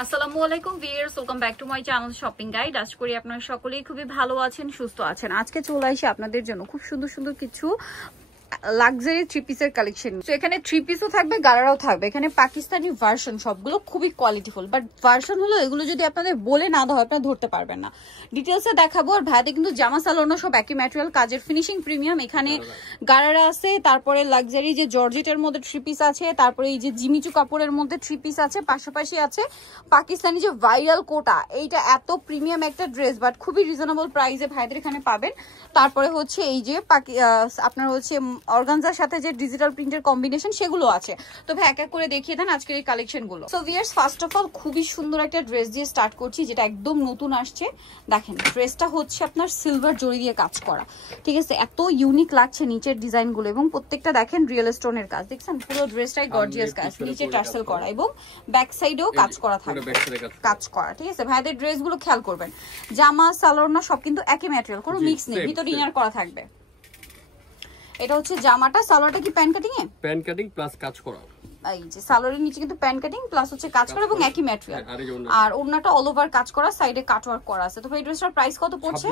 আসসালামু আলাইকুম viewers, welcome back to my channel shopping guide. আশা করি আপনারা সকলেই খুবই ভালো আছেন, সুস্থ আছেন। আজকে চলে আসি আপনাদের জন্য খুব সুন্দর সুন্দর কিছু লাক্সারি থ্রি পিসের কালেকশন। তো এখানে থ্রি পিসও থাকবে, গারারাও থাকবে। এখানে পাকিস্তানি ভার্সন, সবগুলো খুবই কোয়ালিটিফুল, বাট ভার্সন হলো এগুলো যদি আপনাদের বলে না দেওয়া হয় আপনারা ধরতে পারবেন না। ডিটেলসে দেখাবো। আর ভাইয়াতে কিন্তু জামা সালোয়ার সব একই ম্যাটেরিয়াল, কাজের ফিনিশিং প্রিমিয়াম। এখানে গারারা আছে, তারপরে লাক্সারি যে জর্জেটের মধ্যে থ্রি পিস আছে, তারপরে এই যে জিমিচু কাপড়ের মধ্যে থ্রি পিস আছে, পাশাপাশি আছে পাকিস্তানি যে ভাইরাল কোটা। এইটা এত প্রিমিয়াম একটা ড্রেস, বাট খুবই রিজনেবল প্রাইসে ভাইদের এখানে পাবেন। তারপরে হচ্ছে এই যে আপনার হচ্ছে অর্গানজার সাথে যে ডিজিটাল প্রিন্টের কম্বিনেশন সেগুলো আছে। তো ভাই এক এক করে দেখিয়ে দেন আজকের এই কালেকশন গুলো। So viewers, first of all খুবই সুন্দর একটা ড্রেস দিয়ে স্টার্ট করছি, যেটা একদম নতুন আসছে। দেখেন ড্রেসটা হচ্ছে আপনার সিলভার জরি দিয়ে কাজ করা, ঠিক আছে? এত ইউনিক লাগছে নিচের ডিজাইন গুলো, এবং প্রত্যেকটা দেখেন রিয়েল স্টোনের কাজ। দেখছেন পুরো ড্রেসটাই গর্জিয়াস কাজ, নিচে টার্সেল করা এবং ব্যাক সাইডেও কাজ করা থাকবে, কাজ করা, ঠিক আছে? ভাইদের ড্রেস গুলো খেয়াল করবেন, জামা সালোয়ার সব কিন্তু একই ম্যাটেরিয়াল, কোনো মিক্স নেই, ভিতরে ইনার করা থাকবে। এটা হচ্ছে জামাটা, সালোয়ারটা কি প্যান কাটিং এ? প্যান কাটিং প্লাস কাজ করা। এই যে সালোয়ারের নিচে কিন্তু প্যান কাটিং প্লাস হচ্ছে কাজ করা এবং একই ম্যাটেরিয়াল। আর ওড়নাটা অল ওভার কাজ করা, সাইডে কাট ওয়ার্ক করা আছে। তো এই ড্রেসটার প্রাইস কত পড়ছে?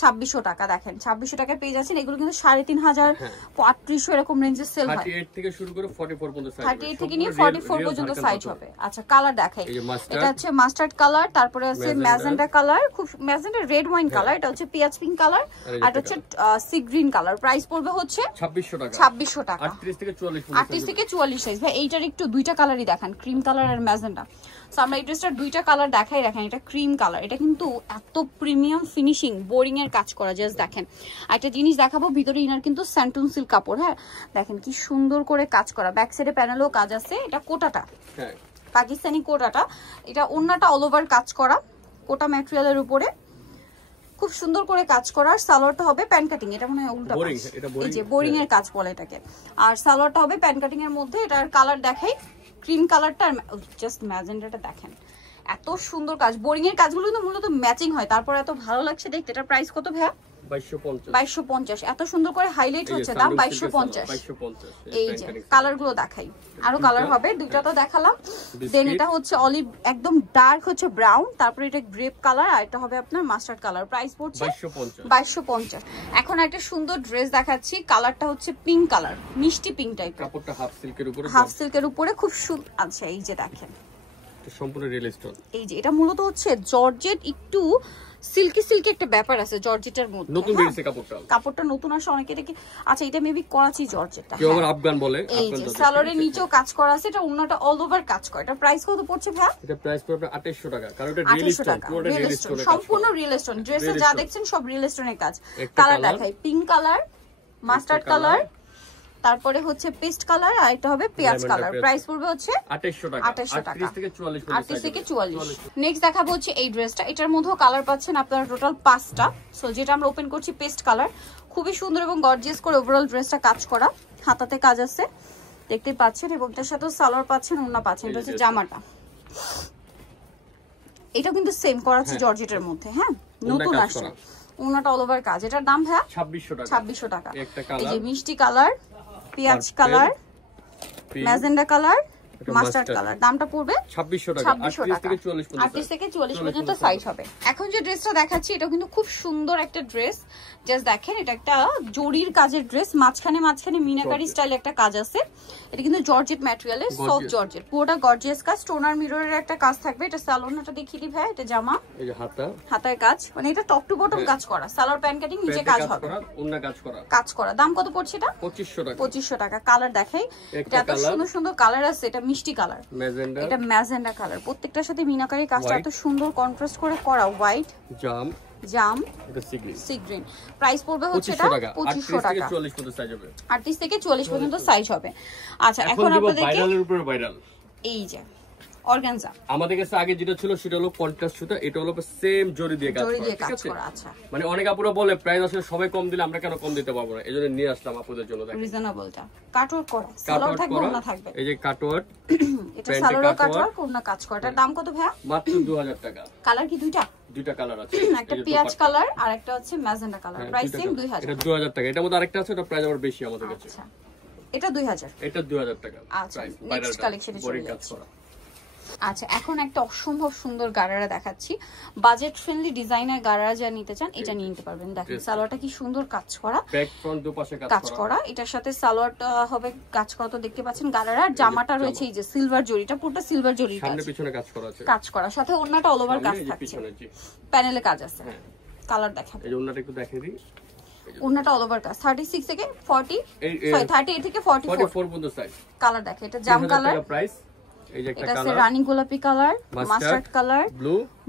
2600 টাকা। দেখেন 2600 টাকায় পেয়ে যাচ্ছেন। এগুলো কিন্তু 3500 3500 এরকম রেঞ্জে সেল হয়। 38 থেকে শুরু করে 44 পর্যন্ত সাইজ, 38 থেকে নিয়ে 44 পর্যন্ত সাইজ হবে। আচ্ছা, কালার দেখাই। এটা হচ্ছে মাস্টার্ড কালার, তারপরে আছে ম্যাজেন্ডা কালার, খুব ম্যাজেন্ডা রেড ওয়াইন কালার, এটা হচ্ছে পিয়াজ পিঙ্ক কালার, আর এটা হচ্ছে সি গ্রিন কালার। প্রাইস পড়বে হচ্ছে 2600 টাকা। 2600 টাকা। 38 থেকে 44 38 থেকে 44 সাইজ। ভাই এইটার একটু দুইটা কালারই দেখান, ক্রিম কালার আর ম্যাজেন্ডা। সো আমরা এই ড্রেসটার দুইটা কালার দেখাই। রাখেন এটা ক্রিম কালার, এটা কিন্তু এত প্রিমিয়াম ফিনিশিং, বোরিং এর কাজ করা। জাস্ট দেখেন একটা জিনিস দেখাবো, ভিতরে ইনার কিন্তু স্যান্টুন সিল্ক কাপড়। হ্যাঁ দেখেন কি সুন্দর করে কাজ করা, ব্যাক সাইডে প্যানেলও কাজ আছে। এটা কোটাটা, হ্যাঁ পাকিস্তানি কোটাটা। এটা ওড়নাটা অল ওভার কাজ করা, কোটা ম্যাটেরিয়ালের উপরে খুব সুন্দর করে কাজ করা। আর সালোয়ারটা হবে প্যান কাটিং, এটা মনে হয় উল্টা, এই যে বোরিং এর কাজ বলে এটাকে। আর সালোয়ারটা হবে প্যান কাটিং এর মধ্যে। এটার কালার দেখাই, ক্রিম কালারটা, জাস্ট ম্যাজেন্ডাটা দেখেন, এত সুন্দর কাজ। বোরিং এর কাজগুলো কিন্তু মূলত ম্যাচিং হয়, তারপর এত ভালো লাগছে দেখতে। এটার প্রাইস কত ভাইয়া? 2250। এত সুন্দর করে হাইলাইট হচ্ছে দাম 2250। এই যে কালার গুলো দেখাই, আরো কালার হবে, দুইটা তো দেখালাম। দেন এটা হচ্ছে অলিভ একদম ডার্ক হচ্ছে ব্রাউন, তারপরে এটা গ্রেপ কালার, আর এটা হবে আপনার মাস্টার্ড কালার। প্রাইস পড়ছে 2250। এখন একটা সুন্দর ড্রেস দেখাচ্ছি, কালারটা হচ্ছে পিঙ্ক কালার, মিষ্টি পিঙ্ক টাইপ, কাপড়টা হাফ সিল্কের উপরে খুব সুন্দর। আচ্ছা এই যে দেখেন সম্পূর্ণ রিয়েল স্টোন। এই যে এটা মূলত হচ্ছে জর্জেট, একটু সিল্কি সিল্কি একটা ব্যাপার আছে জর্জেটের মধ্যে। নতুন বেরিয়েছে কাপড়টা নতুন আসে অনেকে দেখি। আচ্ছা এটা মেবি করাচি জর্জেটটা, কেউ আবার আফগান বলে। এই যে সালোয়ারের নিচেও কাজ করা আছে, এটা ওন্নাটা অল ওভার কাজ করা। এটা প্রাইস কত পড়ছে ভাই? এটা প্রাইস পড়বে 2800 টাকা, কারণ এটা রিয়েল স্টোন, পুরোটা রিয়েল স্টোন, সম্পূর্ণ রিয়েল স্টোন। ড্রেসে যা দেখছেন সব রিয়েল স্টোনের কাজ। কালার দেখাই, পিঙ্ক কালার, মাস্টার্ড কালার, তারপরে হচ্ছে পেস্ট কালার, আর এটা হবে পেঁয়াজ কালার। প্রাইস পড়বে হচ্ছে 2800 টাকা। 38 থেকে 44। নেক্সট দেখাবো হচ্ছে এই ড্রেসটা। এটার মধ্যেও কালার পাচ্ছেন আপনারা টোটাল 5টা। সো যেটা আমরা ওপেন করছি পেস্ট কালার, খুবই সুন্দর এবং গর্জিয়াস করে ওভারঅল ড্রেসটা কাজ করা, হাতাতে কাজ আছে দেখতে পাচ্ছেন, এবং তার সাথে সালোয়ার পাচ্ছেন, ওড়না পাচ্ছেন। এটা হচ্ছে জামাটা, এটা কিন্তু সেম করা আছে জর্জেটের মধ্যে। হ্যাঁ নতুন আসছে, ওড়নাটা অল ওভার কাজ। এটার দাম ভাই 2600 টাকা। এই যে মিষ্টি কালার, পেঁয়াজ colour, magenta colour, mustard colour. দামটা পড়বে 2600 টাকা। 38 থেকে 44 পর্যন্ত সাইজ হবে। এখন যে ড্রেসটা দেখাচ্ছি এটা কিন্তু খুব সুন্দর একটা ড্রেস। জাস্ট দেখেন এটা একটা জরির কাজের ড্রেস, মাঝখানে মিনাকারি স্টাইল একটা কাজ আছে। এটা কিন্তু জর্জেট ম্যাটেরিয়ালের, সফট জর্জেট, পুরোটা গর্জিয়াস কাজ। স্টোনার মিররের একটা কাজ থাকবে। এটা সালোয়ারটা দেখিয়ে দিই ভাই। এটা জামা, এই যে হাতার কাজ, মানে এটা টপ টু বটম কাজ করা। সালোয়ার প্যান্ট কাটিং, নিচে কাজ হবে, ওন্না কাজ করা। দাম কত পড়ছে এটা? 2500 টাকা। কালার দেখাই, এটা এত সুন্দর সুন্দর কালার আছে। এটা মিষ্টি কালার, এটা ম্যাজেন্ডা কালার, প্রত্যেকটার সাথে মিনাকারি কাজটা এত সুন্দর কন্ট্রাস্ট করে করা। হোয়াইট জাম, এটা সি গ্রিন। প্রাইস পড়বে হচ্ছে এটা 2500 টাকা। 38 থেকে 44 পর্যন্ত সাইজ হবে। আচ্ছা এখন আপনাদেরকে ভাইরালের উপরে ভাইরাল এই যে অর্গানজা, আমাদের কাছে আগে যেটা ছিল সেটা হলো কন্ট্রাস্ট সুতা, এটা হলো সেম জরি দিয়ে কাজ করা। আচ্ছা মানে অনেক আপুরা বলে প্রাইস আসলে সবাই কম দিলে আমরা কেন কম দিতে পারবো না, এজন্য নিয়ে আসলাম আপুদের জন্য। দেখেন রিজনেবলটা কাটওয়ার্ক করা, সালোয়ার থাকবে না থাকবে, এই যে কাটওয়ার্ক, এটা সালোয়ার কাটওয়ার্ক কোন কাজ করা। এটার দাম কত ভাই? মাত্র 2000 টাকা। কালার কি দুইটা কালার আছে, একটা পেঁয়াজ কালার আর একটা হচ্ছে ম্যাজেন্ডা কালার। Price same 2000। এটা 2000 টাকা। এটার মধ্যে আরেকটা আছে, এটা প্রাইস আবার বেশি আমাদের কাছে। আচ্ছা এটা 2000 টাকা। আচ্ছা নেক্সট কালেকশনে চলে যাচ্ছি। আচ্ছা এখন একটা অসম্ভব সুন্দর গারারা দেখাচ্ছি, বাজেট ফ্রেন্ডলি ডিজাইনার গারারা যা নিতে চান এটা নিয়ে নিতে পারবেন। দেখেন সালোয়ারটা কি সুন্দর কাজ করা, ব্যাক ফ্রন্ট দুপাশে কাজ করা, এটার সাথে সালোয়ারটা হবে কাজ করা, তো দেখতে পাচ্ছেন গারারা। আর জামাটা রয়েছে এই যে সিলভার জরিটা, পুরোটা সিলভার জরি কাজ, সামনে পিছনে কাজ করা আছে, কাজ করা, সাথে ওন্নাটা অল ওভার কাজ থাকছে, প্যানেলে কাজ আছে। কালার দেখাবো, এই ওন্নাটা একটু দেখিয়ে দিই, ওন্নাটা অল ওভার কাজ 36 থেকে 40 সরি 38 থেকে 44 পর্যন্ত সাইজ। কালার দেখে, এটা জাম কালার, প্রাইস এই যে একটা এটা কালার রানী গোলাপি colour, mustard colour,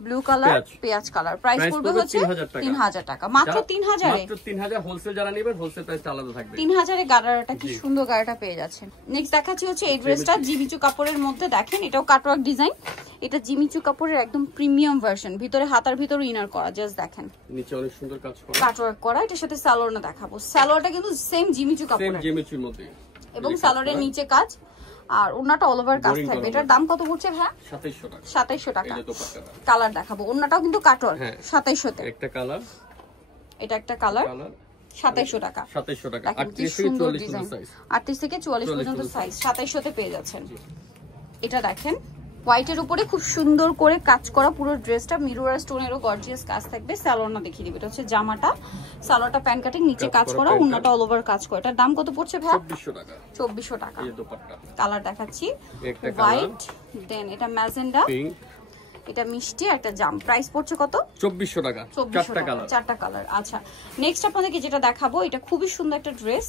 blue colour, পেঁয়াজ কালার। প্রাইস পড়বে হচ্ছে 3000 টাকা, মাত্র 3000 এ। মাত্র 3000 হোলসেল যারা নেবেন হোলসেল প্রাইসটা আলাদা থাকবে। 3000 এ গারারাটা কি সুন্দর গারাটা পেয়ে যাচ্ছেন। নেক্সট দেখাচ্ছি হচ্ছে এই ড্রেসটা জিমিচু কাপড়ের মধ্যে, দেখেন এটাও কাটওয়ার্ক ডিজাইন, এটা জিমিচু কাপড়ের একদম প্রিমিয়াম ভার্সন, ভিতরে হাতার ভিতরে ইনার করা, জাস্ট দেখেন নিচে অনেক সুন্দর কাজ করা, কাটওয়ার্ক করা। এটার সাথে সালোয়ারটা দেখাবো, সালোয়ারটা কিন্তু সেম জিমিচু কাপড়ের, সেম জিমিচুর মধ্যে, এবং সালোয়ারের নিচে কাজ আর ওন্নাটা অল ওভার কাজ থাকবে। এটার দাম কত পড়ছে ভাই? 2700 টাকা। 2700 টাকা। কালার দেখাবো, ওন্নাটাও কিন্তু কাটওয়ার্ক, 2700 তে একটা কালার, এটা একটা কালার, 2700 টাকা। 2700 টাকা। 38 থেকে 44 পর্যন্ত সাইজ, 38 থেকে 44 পর্যন্ত সাইজ 2700 তে পেয়ে যাচ্ছেন। এটা দেখেন হোয়াইটের উপরে খুব সুন্দর করে কাজ করা, পুরো ড্রেসটা মিরর আর স্টোনেরও গর্জিয়াস কাজ থাকবে। সালোয়ারটা দেখিয়ে দিবে, এটা হচ্ছে জামাটা, সালোয়ারটা প্যান কাটিং, নিচে কাজ করা, ওন্নাটা অল ওভার কাজ করা। এটার দাম কত পড়ছে ভাই? 2400 টাকা। 2400 টাকা। এই দোপাট্টা কালার দেখাচ্ছি, একটা হোয়াইট, দেন এটা ম্যাজেন্ডা, পিঙ্ক, এটা মিষ্টি, আর একটা জাম। প্রাইস পড়ছে কত? 2400 টাকা। চারটা কালার, চারটা কালার। আচ্ছা নেক্সট আপনাদেরকে যেটা দেখাবো, এটা খুবই সুন্দর একটা ড্রেস,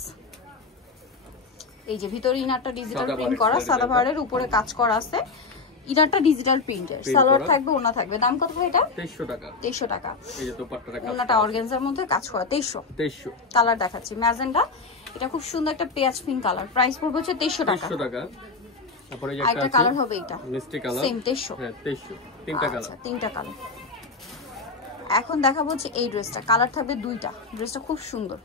এই যে ভিতরে ইনারটা ডিজিটাল প্রিন্ট করা, সাদা পাড়ের উপরে কাজ করা আছে, ইনারটা ডিজিটাল প্রিন্টের, সালোয়ার থাকবে, ওনা থাকবে। দাম কত ভাই এটা? 2300 টাকা। 2300 টাকা। এই যে দোপাট্টাটা কাজ, ওনাটা অর্গানজার মধ্যে কাজ করা, 2300। কালার দেখাচ্ছি ম্যাজেন্ডা, এটা খুব সুন্দর একটা পেঁয়াজ পিঙ্ক কালার, প্রাইস পড়বে হচ্ছে 2300 টাকা। 2300 টাকা। তারপরে এই একটা কালার হবে, এটা মিষ্টি কালার, সেম 2300। হ্যাঁ 2300, তিনটা কালার। আচ্ছা তিনটা কালার। এখন দেখাবো হচ্ছে এই ড্রেসটা, কালার থাকবে দুইটা, ড্রেসটা খুব সুন্দর,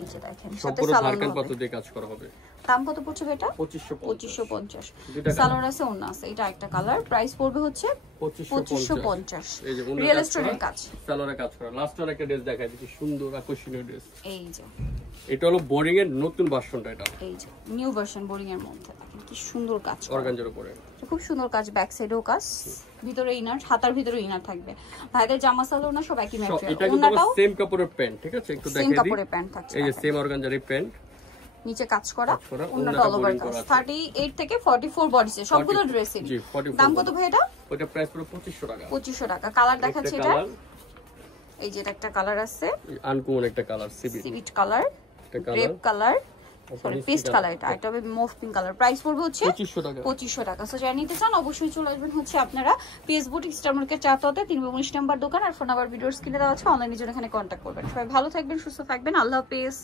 এই যে দেখেন সাথে সালোয়ার পাথর দিয়ে কাজ করা হবে। দাম কত পড়ছে এটা? 2550। সালোয়ার আছে, ওন্না আছে, এটা একটা কালার, প্রাইস পড়বে হচ্ছে 2550। এই যে রিয়েল স্টোনের কাজ, সালোয়ারে কাজ করা। লাস্ট ওয়ান একটা ড্রেস দেখাই দিচ্ছি, সুন্দর আকর্ষণীয় ড্রেস। এই যে এটা হলো বোরিং এর নতুন ভার্সনটা, এটা এই যে নিউ ভার্সন বোরিং এর মধ্যে, দেখেন কি সুন্দর কাজ করা, অর্গানজার উপরে খুব সুন্দর কাজ, ব্যাক সাইডেও কাজ, ভিতরে ইনার, হাতার ভিতরে ইনার থাকবে। ভাইদের জামা সালোয়ার না সব একই ম্যাটেরিয়াল, এটা কিন্তু সেম কাপড়ের প্যান্ট, ঠিক আছে? একটু দেখাই দিই, সেম কাপড়ের প্যান্ট থাকছে, এই যে সেম অর্গানজার এই প্যান্ট, নিচে কাজ করা, ওন্নাটা অল ওভার কাজ, 38 থেকে 44 বডি সাইজ, সবগুলো ড্রেসের। জি 44। দাম কত ভাই এটা? ওটা প্রাইস পুরো 2500 টাকা। 2500 টাকা। কালার দেখাচ্ছি, এটা এই যে এটা একটা কালার আছে, আনকমন একটা কালার, সিভিট colour, grape colour, sorry paste colour, এটা হবে মুভ পিঙ্ক কালার। প্রাইস পড়বে হচ্ছে 2500 টাকা। 2500 টাকা। সো যারা নিতে চান অবশ্যই চলে আসবেন হচ্ছে আপনারা PS boutique star market 4 319 number দোকান, আর ফোন নাম্বার ভিডিওর স্ক্রিনে দেওয়া আছে, অনলাইনের জন্য এখানে কন্টাক্ট করবেন। সবাই ভালো থাকবেন, সুস্থ থাকবেন, আল্লাহ হাফেজ।